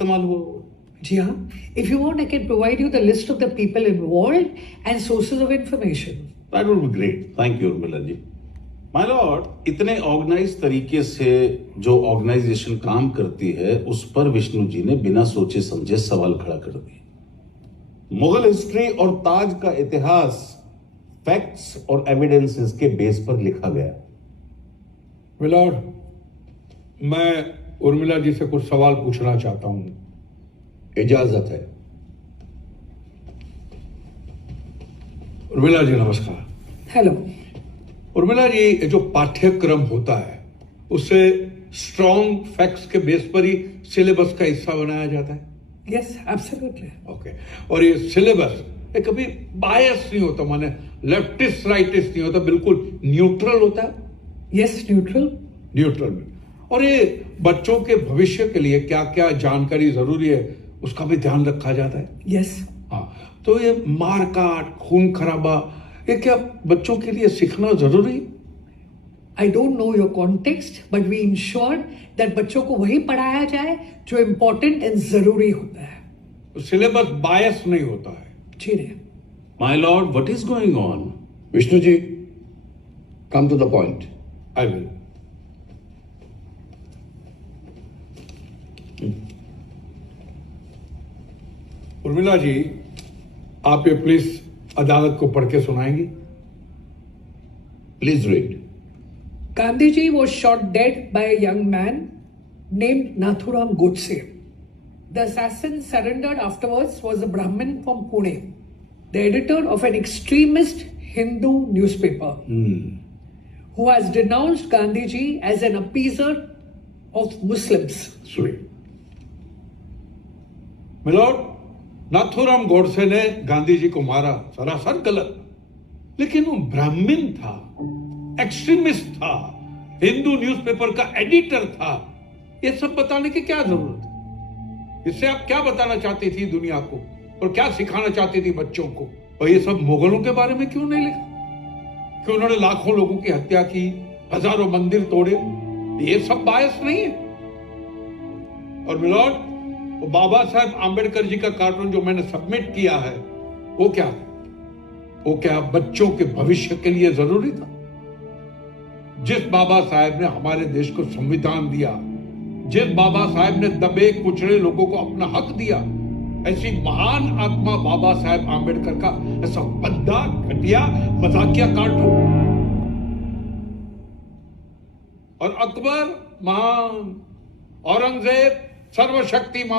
इस्तेमाल हुआ होगा। जी हाँ, if you want, I can provide you the list of the people involved and sources of information. That would be great. Thank you, Urmila ji. My lord, इतने organise तरीके से जो organisation काम करती है उस पर विष्णु जी ने बिना सोचे समझे सवाल खड़ा कर दिया। मुगल हिस्ट्री और ताज का इतिहास फैक्ट्स और एविडेंसेस के बेस पर लिखा गया। मिलॉर्ड, मैं उर्मिला जी से कुछ सवाल पूछना चाहता हूं, इजाजत है? उर्मिला जी नमस्कार। हेलो। उर्मिला जी, जो पाठ्यक्रम होता है उससे स्ट्रॉन्ग फैक्ट्स के बेस पर ही सिलेबस का हिस्सा बनाया जाता है? Yes, absolutely. ओके। और ये सिलेबस ये कभी बायस नहीं होता, माने लेफ्टिस्ट राइटिस्ट नहीं होता, बिल्कुल न्यूट्रल होता है? Yes, neutral. न्यूट्रल में। और ये बच्चों के भविष्य के लिए क्या क्या जानकारी जरूरी है उसका भी ध्यान रखा जाता है? यस। हाँ, तो ये मारकाट, खून खराबा, ये क्या बच्चों के लिए सीखना जरूरी है? I don't know your context, but we ensure that बच्चों को वही पढ़ाया जाए जो इम्पोर्टेंट एंड जरूरी होता है। सिलेबस बायस नहीं होता है। जी नहीं। My lord, what is going on? Vishnu ji, come to the point. I will. Urmila ji, आप ये प्लीज अदालत को पढ़ के सुनाएंगी? Please read. Gandhiji was shot dead by a young man named Nathuram Godse. The assassin surrendered afterwards was a Brahmin from Pune, the editor of an extremist Hindu newspaper, who has denounced Gandhiji as an appeaser of Muslims. सुनिए milord, Nathuram Godse ने गांधी जी को मारा, सरासर गलत, लेकिन वो ब्राह्मण था, एक्सट्रीमिस्ट था, हिंदू न्यूज़पेपर का एडिटर था। ये सब बताने की क्या जरूरत है? इससे आप क्या बताना चाहती थी दुनिया को और क्या सिखाना चाहती थी बच्चों को? और ये सब मुगलों के बारे में क्यों नहीं लिखा कि उन्होंने लाखों लोगों की हत्या की, हजारों मंदिर तोड़े? ये सब बायस नहीं है। और मिलोड, वो बाबा साहेब आंबेडकर जी का कार्टून जो मैंने सबमिट किया है वो क्या बच्चों के भविष्य के लिए जरूरी था? जिस बाबा साहेब ने हमारे देश को संविधान दिया, जिस बाबा साहेब ने दबे कुचले लोगों को अपना हक दिया, ऐसी महान आत्मा बाबा साहेब आंबेडकर का ऐसा भद्दा, घटिया, मजाकिया कार्टून। और अकबर महान, औरंगजेब सर्वशक्तिमान।